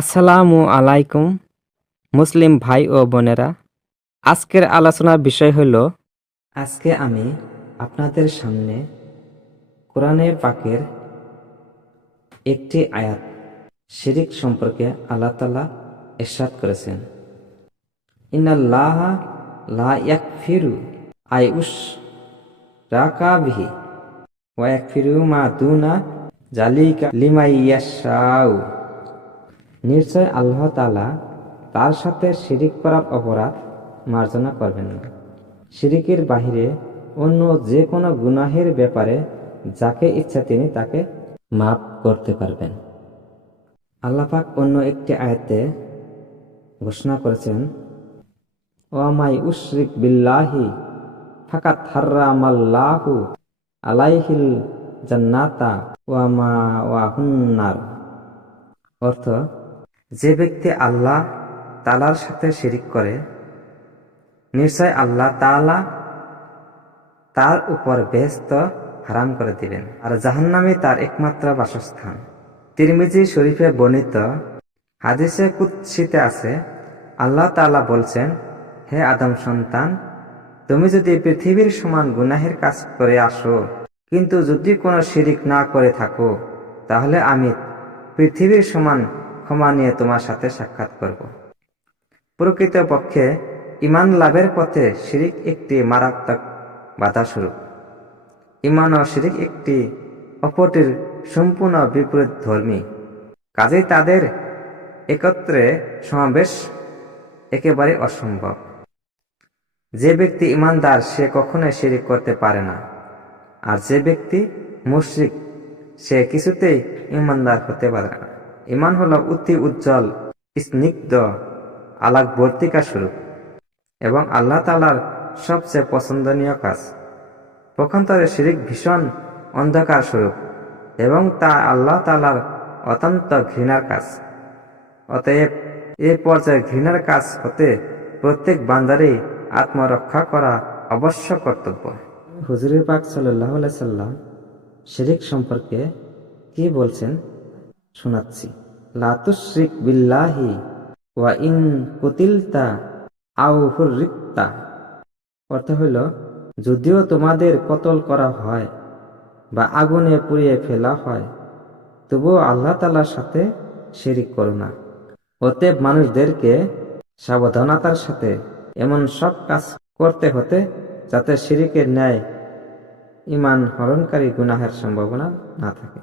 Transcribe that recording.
আসসালামু আলাইকুম, মুসলিম ভাই ও বোনেরা। আজকের আলোচনার বিষয় হলো, আজকে আমি আপনাদের সামনে কোরআনে পাকের একটি আয়াত, শিরিক সম্পর্কে আল্লাহ তালা এরশাদ করেছেন। ইন্নাল্লাহ লা রাকাবিহি ওয়া ইয়াকফিরু মা দুনা জালিকা লিমাইয়াশাউ নিশ্চয় আল্লাহ তালা তার সাথে শিরিক করার অপরাধ মার্জনা করবেন না। শিরিকের বাহিরে অন্য যে কোনো গুনাহের ব্যাপারে যাকে ইচ্ছা তিনি তাকে মাফ করতে পারবেন। আল্লাপাক অন্য একটি আয়াতে ঘোষণা করেছেন, ওয়ামাই উশরিক বিল্লাহি ফাকাত হার্রামাল্লাহু আলাইহিল জান্নাতা ওয়ামা ওয়াহুন্নার অর্থ যে ব্যক্তি আল্লাহ তালার সাথে শিরিক করে, নিশ্চয় আল্লাহ তাআলা তার উপর বেহস্ত হারাম করে দিবেন। আর জাহান্নামে তার একমাত্র বাসস্থান। তিরমিজি শরীফে বর্ণিত হাদিসে কুৎসিতে আছে, আল্লাহ তাআলা বলছেন, হে আদম সন্তান, তুমি যদি পৃথিবীর সমান গুনাহের কাজ করে আসো, কিন্তু যদি কোনো শিরিক না করে থাকো, তাহলে আমি পৃথিবীর সমান ক্ষমা নিয়ে তোমার সাথে সাক্ষাৎ করব। প্রকৃত পক্ষে ইমান লাভের পথে শিরিক একটি মারাত্মক বাধা স্বরূপ। ইমান ও শিরিক একটি অপরটির সম্পূর্ণ বিপরীত ধর্মী। কাজেই তাদের একত্রে সমাবেশ একেবারে অসম্ভব। যে ব্যক্তি ইমানদার সে কখনোই শিরিক করতে পারে না। আর যে ব্যক্তি মুশ্রিক, সে কিছুতেই ইমানদার হতে পারে না। ইমান হলো অতি উজ্জ্বল, স্নিগ্ধ আলাক বর্তিকা স্বরূপ এবং আল্লাহ তালার সবচেয়ে পছন্দনীয় কাজ। পক্ষান্তরে শিরিক ভীষণ অন্ধকার স্বরূপ এবং তা আল্লাহ তালার অত্যন্ত ঘৃণার কাজ। অতএব এ পর্যায়ে ঘৃণার কাজ হতে প্রত্যেক বান্দারই আত্মরক্ষা করা অবশ্য কর্তব্য। হুজুরের পাক সাল্লাহ সাল্লাম শিরিক সম্পর্কে কি বলছেন? শোনাচ্ছি। লাতুশ্রিক বিল্লাহি ওয়া ইন কুতিলতা আও হুররিক্তা। অর্থ হইল, যদিও তোমাদের কতল করা হয় বা আগুনে পুড়িয়ে ফেলা হয়, তবুও আল্লাহ তালার সাথে শিরিক করো না। অতএব মানুষদেরকে সাবধানতার সাথে এমন সব কাজ করতে হতে, যাতে শিরিকের ন্যায় ইমান হরণকারী গুনাহের সম্ভাবনা না থাকে।